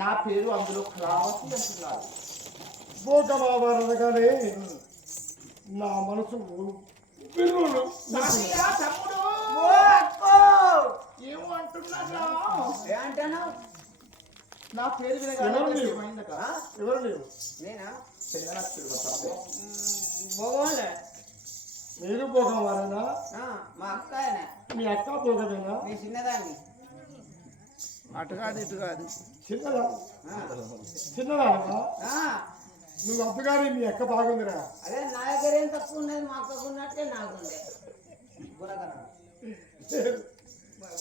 నా పేరు అందులో కళావతి అంటున్నారు భూకమావారు అనగానే నా మనసు ఏమో అంటున్నారా నా పేరు ఎవరు మీరు? లేవు నేనా? భోగమారేనా మా అక్క మీ అక్క భోగమేనా నీ చిన్నదాన్ని. అటు కాదు ఇటు కాదు. చిన్నదా? చిన్నదా? నువ్వు అత్తగారి మీ అక్క బాగుందిరా. అదే నా దగ్గర ఏం తక్కువ ఉన్నది? మా అక్కకు ఉన్నట్టే నాకుండే గుణగణం.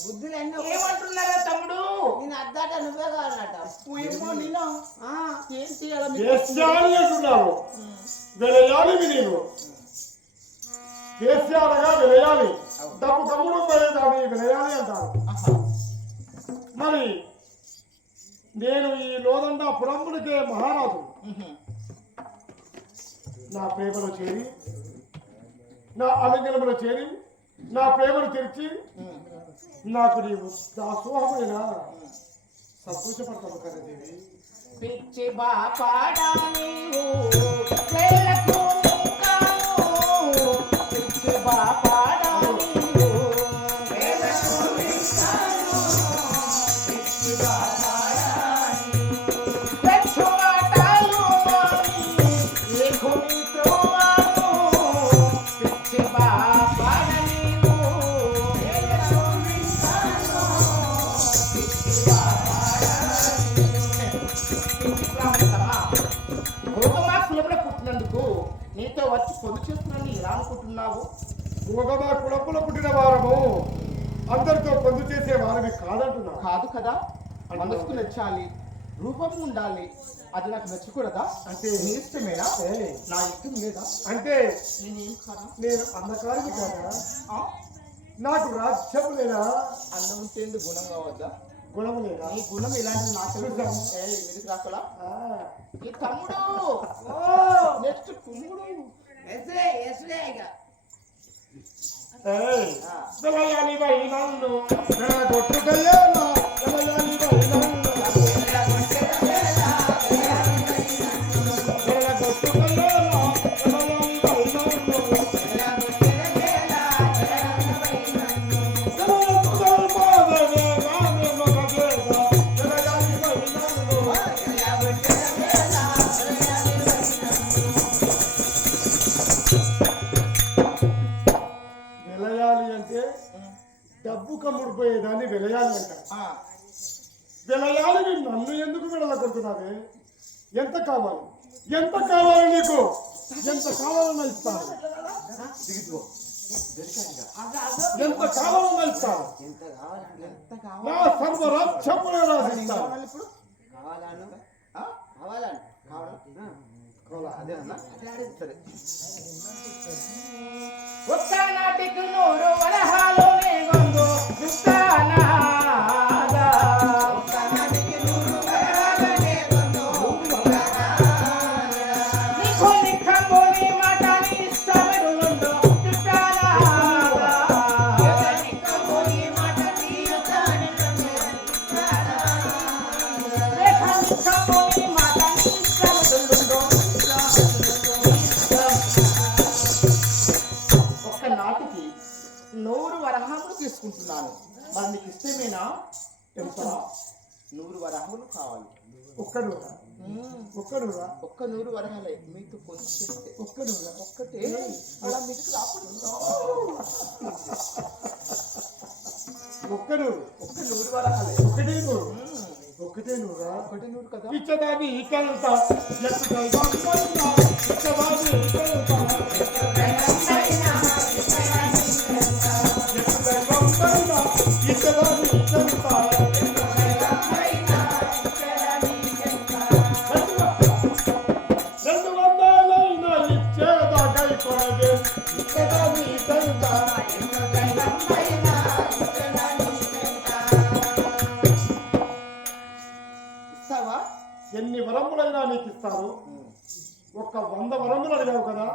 బుద్ధులు ఎన్నో ఏమంటున్నారా తమ్ముడు? నేను అద్దాట నువ్వే కావాలన్నట ఏమో నేను అంటున్నావు వెలయాలి నేను. కేసీఆర్గా వెలయాలి డబ్బు తమ్ముడు వెలయాలి అంటారు. మరి నేను ఈ లోదండ పురంబుడికే మహారాజు. నా ప్రేమలో చేరి నా ఆలింగనంలో చేరి నా ప్రేమను తెరిచి. నాకు నీవు దాసోహమైన సంతోషపడతావు కదా దేవి పిచ్చి బాపాడా నీవు కులపుల పుట్టిన వారము అందరితో పొందు చేసే వారిని కాదంటున్నా కాదు కదా? మనసుకు నచ్చాలి రూపం ఉండాలి. అది నాకు నచ్చకూడదా? అంటే నీ ఇష్టమేనా? నా ఇష్టం లేదా? అంటే నేనేం అందకారికి కాదా? నాకు రాజ్యం లేదా? అందం ఉంటేందు గుణం కావద్దా? గుణము లేదా? నీ గుణం ఇలాంటిది నాకు రాకలా? తమ్ముడు! నెక్స్ట్ కుమ్ముడు. ఇక. ఏయ్, డబ్బు కమ్ముడు పోయేదాన్ని వెలయాలి అంటారు. ఆ, వెలయాలి నన్ను ఎందుకు వెళ్ళగొడుతున్నావే ఎంత కావాలి? ఎంత కావాలి నీకు? ఎంత కావాలన్నా ఇస్తాను. ఎంత కావాలన్నా ఇస్తాను. నా ఏం రాసిస్తాను కావాలి ఇప్పుడు? కావాలను? ఆ? తీసుకుంటున్నాను మరి నీకు ఇష్టమేనా? ఎంత నూరు వరహములు కావాలి. మ్మ్. ఒక్కడురా ఒక్క నూరు? వరహాలే. మీతో కొంచెం చేస్తే ఒక్కడురా ఒక్కటే? అలా మీకు రాకుండా ఒక్కడు ఒక్క నూరు వరహాలే. ఒకటే నూరు. ఒకటే నూరా? ఒకటి నూరు కదా? ఇచ్చదాన్ని ఇక్కడంత ఎత్తుకెళ్తా ఇచ్చదాన్ని ఎన్ని వరములైనా నీకు ఇస్తాను ఒక్క వంద వరములు అడిగావు కదా?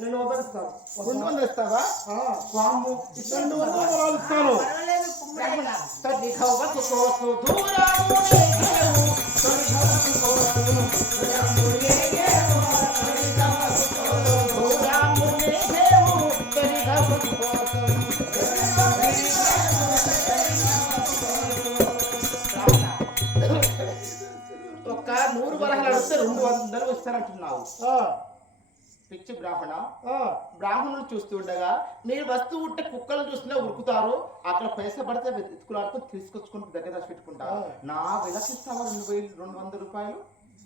నేను వదలిస్తాను. రెండు వందలు ఇస్తావా? ఆ, వాము రెండు వందల వరాలు ఇస్తాను. పర్వాలేదు ఆ, పిచ్చి బ్రాహ్మణ. బ్రాహ్మణులు చూస్తుండగా మీరు వస్తువు ఉంటే కుక్కలు చూసినా ఉరుకుతారు. అక్కడ పైసా పడితే వెతుకులాడుతూ తీసుకొచ్చుకుంటూ దగ్గర దాచి పెట్టుకుంటారు. నా విలకిస్తావా రెండు వేలు రెండు వందల రూపాయలు?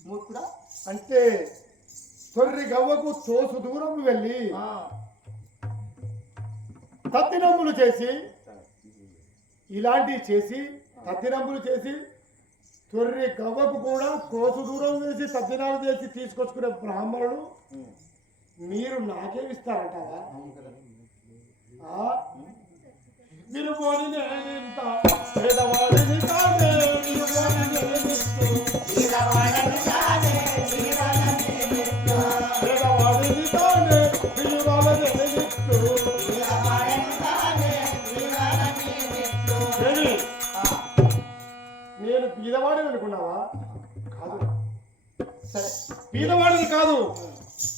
మూర్ఖుడా? అంటే తొర్రి గవ్వకు తోసు దూరం వెళ్ళి ఆ, తత్తినమ్ములు చేసి ఇలాంటివి చేసి తత్తినమ్ములు చేసి తొర్రి గవ్వకు కూడా కోసు దూరం వేసి తద్దినాలు చేసి తీసుకొచ్చుకునే బ్రాహ్మణులు ఉమ్, మీరు. ఆ? మీరు పోని నేనింత పేదవాడిని కాదే, సరే బీదవాడిని కాదు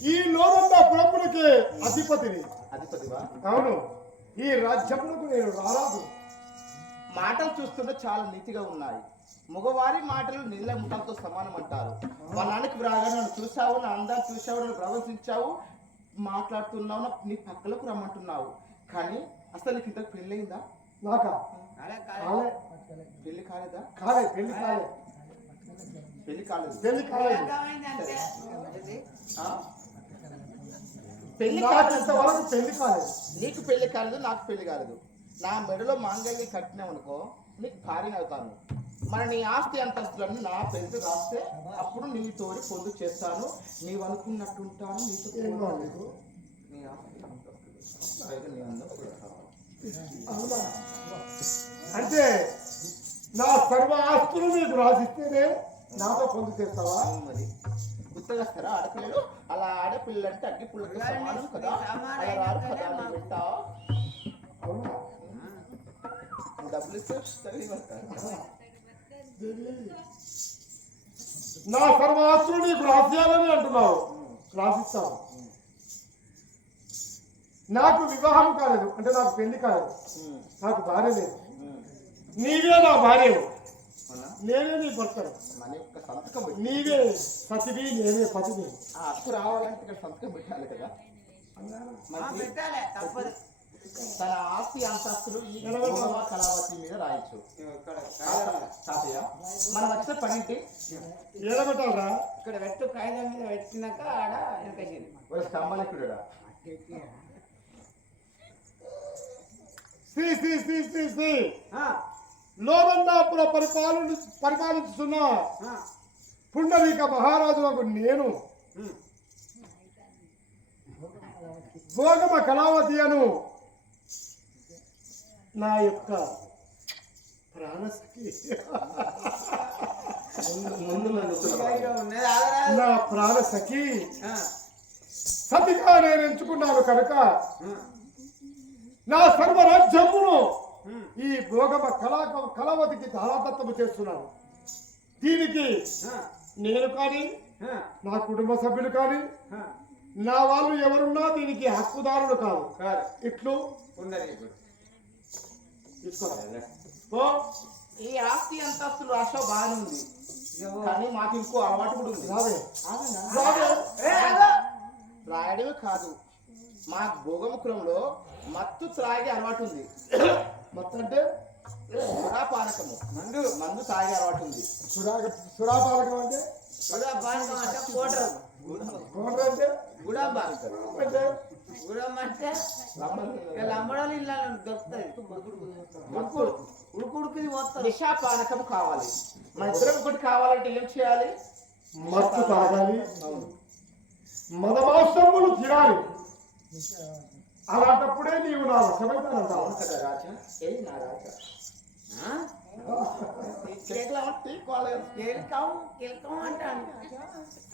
ఈ లోకంలో పురపులకి అధిపతిని. అధిపతివా? అవును. ఈ రాజ్యములకు నేను రారాదు. మాటలు చూస్తుంటే చాలా నీతిగా ఉన్నాయి. మగవారి మాటలు నీళ్ళ ముఠాలతో సమానం అంటారు. మా నాన్నకి రాగా నన్ను చూసావు నా అందాన్ని చూసావు నన్ను ప్రదర్శించావు మాట్లాడుతున్నావు నా- పక్కలకు రమ్మంటున్నావు. కానీ అసలు నీకు ఇంతకు పెళ్ళయిందా నాకా? పెళ్ళి కాలేదా? కాలే పెళ్ళి కాలే. పెళ్ళి కాలేదు. పెళ్ళి కాలేదు? పెళ్ళి కాలేదు. పెళ్ళి కాలేదు. నీకు పెళ్ళి కాలేదు నాకు పెళ్ళి కాలేదు. నా మెడలో మాంగళ్యం కట్టినావు అనుకో నీకు భార్య అవుతాను. మరి నీ ఆస్తి అంతస్తులన్నీ నా పెళ్ళి రాస్తే అప్పుడు నీ తోడి పొందు చేస్తాను. నీవు అనుకున్నట్టు ఉంటాను నీతో నీకు? నీ ఆస్తి అంతస్తులు. నీ అంటే నా సర్వ ఆస్తులు నీకు రాసిస్తేనే నాతో పొందు చేస్తావా మరి. గుర్తుకొస్తారా ఆడపిల్లలు. అలా ఆడపిల్లలు అంటే అగ్గి పుల్లతో సమానం కదా. అలా రారు కదా నీ వెంట అవునా? డబ్బులు ఇస్తే తగిలి పడతారు. నా సర్వ ఆస్తులు నీకు రాసియాలని అంటున్నావు. రాసిస్తావు నాకు వివాహం కాలేదు. అంటే నాకు పెళ్ళి కాలేదు. నాకు భార్య లేదు. నీవే నా భార్య. నేనే నీ భర్తను మన యొక్క సంతకం పెట్టి. నీవే సతివి నేనే పతిని ఆ హక్కు రావాలంటే ఇక్కడ సంతకం పెట్టాలి కదా. మంత్రి పెట్టాలి తప్పదు. తన ఆస్తి అంతస్తులు ఈ కళావతి మీద రాయొచ్చు తాతయ్య మనం వచ్చిన పనింటి ఏడబెట్టాలరా ఇక్కడ పెట్టు కాగితం మీద పెట్టినాక ఆడ వెనకేసింది ఒక స్తంభాలకుడా శ్రీ శ్రీ శ్రీ శ్రీ శ్రీ. లోబందాపుర పరిపాలన పరిపాలిస్తున్న పుండరీక మహారాజులకు నేను భోగమ కళావతి అను నా యొక్క ఆగరాదు నా ప్రాణసఖి సతిగా నేను ఎంచుకున్నాను కనుక నా సర్వరాజ్యమును ఈ భోగమ కళా కళావతికి దారాదత్తము చేస్తున్నాను దీనికి నేను కానీ నా కుటుంబ సభ్యులు కానీ నా వాళ్ళు ఎవరున్నా దీనికి హక్కుదారులు కాదు. ఇట్లు ఈ ఆస్తి అంతస్తులు రాష్ట్రం బాగానే ఉంది. కానీ మాకు ఇంకో అలవాటు కూడా ఉంది. రావే. రాదే. రావే. రాయడమే కాదు. మా భోగముఖంలో మత్తు త్రాగే అలవాటు ఉంది. మొత్తం అంటే సురాపానకము. మందు మందు తాగే అలవాటు ఉంది సురాగ సురాపాలకం అంటే? గుడా పానకం అంటే కోటరు కోటర్ అంటే? గుడాంబ. అంటే? గుడం అంటే లంబడాలు ఇళ్ళ దొరుకుతుంది మత్తు ఉడుకు ఉడుకుది పోస్తారు. నిషాపానకం కావాలి. మన ఇద్దరం ఒకటి కావాలంటే ఏం చేయాలి? మత్తు తాగాలి. మదమాసములు తినాలి. అలాంటప్పుడే నీవు నా వశమైతానంటావు కదా రాజా ఏ నా రాజా.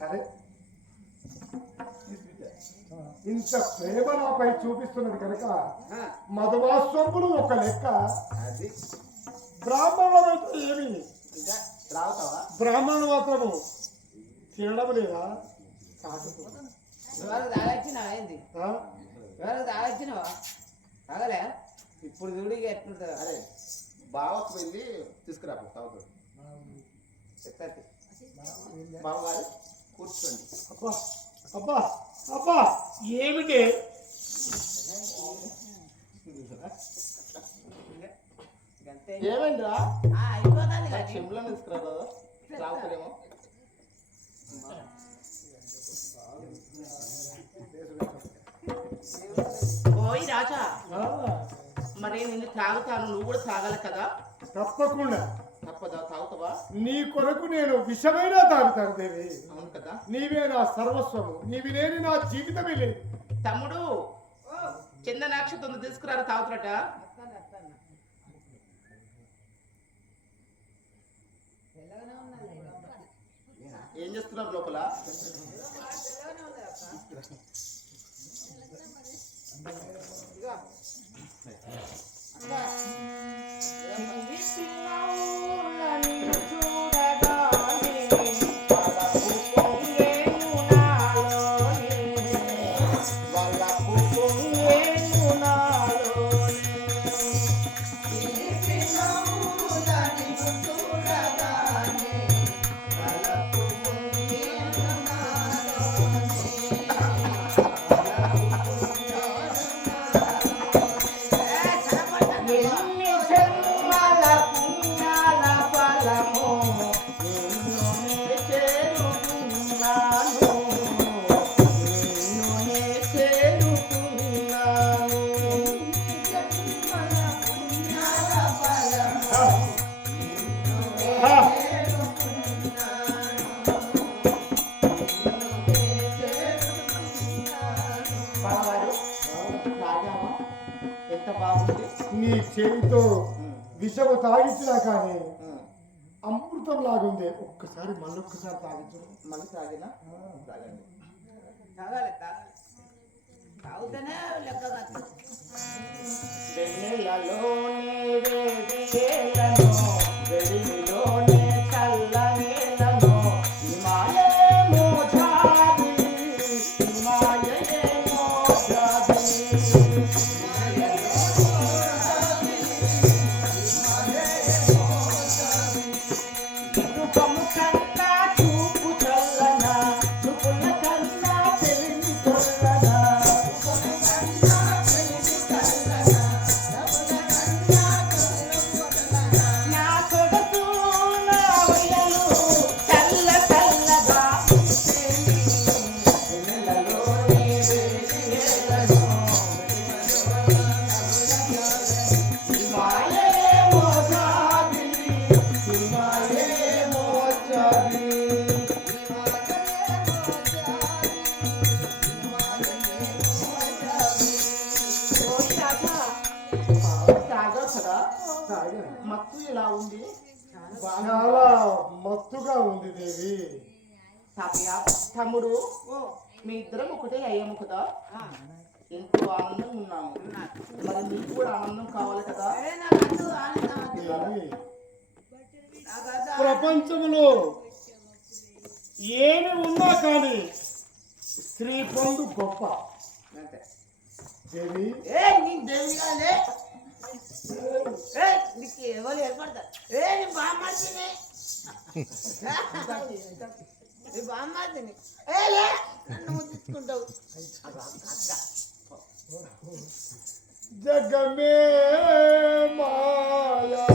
సరే. ఇంత ప్రేమ నాపై చూపిస్తున్నది కనుక మధువాస్వములు ఒక లెక్క. అది. బ్రాహ్మణులమైతే ఏమి? ఇంకా త్రాగుతావా బ్రాహ్మణులు మాత్రము తినడం లేదా? కాకపోతే ఎవరికి తాగొచ్చినావా ఏంది? ఆ? ఎవరికి తాగొచ్చినావా? తాగలే? ఇప్పుడు చూడు ఎట్లుంటుందా. అరే బావకు వెళ్ళి తీసుకురా తాగుతాడు. చెప్తాది బావగారు కూర్చోండి. అబ్బా అబ్బా అబ్బా ఏమిటి? ఏమైందిరా? అయిపోతుంది చెంబులో తీసుకురా కదా మరి నిన్ను త్రాగుతాను నువ్వు కూడా తాగాలి కదా? తప్పకుండా. తప్పదా? తాగుతావా నీ కొరకు నేను విషమైన తాగుతాను దేవి. అవును కదా. నీవే నా సర్వస్వము. నీవి లేని నా జీవితమే లేదు. తమ్ముడు చందనాక్ష తొందర తీసుకురారు ఉన్నది ఏం చేస్తున్నారు లోపల? తెల్లగానే ఉంది అక్క ఇదిగో ఉమ్, విషము తాగించినా కానీ. అమృతం లాగుంది ఒక్కసారి మళ్ళొక్కసారి తాగించు. మళ్ళీ తాగినా? తాగండి. తాగాలి తాగాలి. తాగుతూనే లెక్క తాతయ్య తమ్ముడు మీ ఇద్దరం ఒకటే అయ్యాము కదా. ఎంతో ఆనందంగా ఉన్నాము. మరి నీకు కూడా ఆనందం కావాలి కదా? ఆనందం. ప్రపంచంలో ఏమి ఉన్నా కానీ స్త్రీ పొందు గొప్ప. దేవి? ఏ నీకు ఎవరు ఏర్పడతా ఏ నన్ను జగమే మాయా.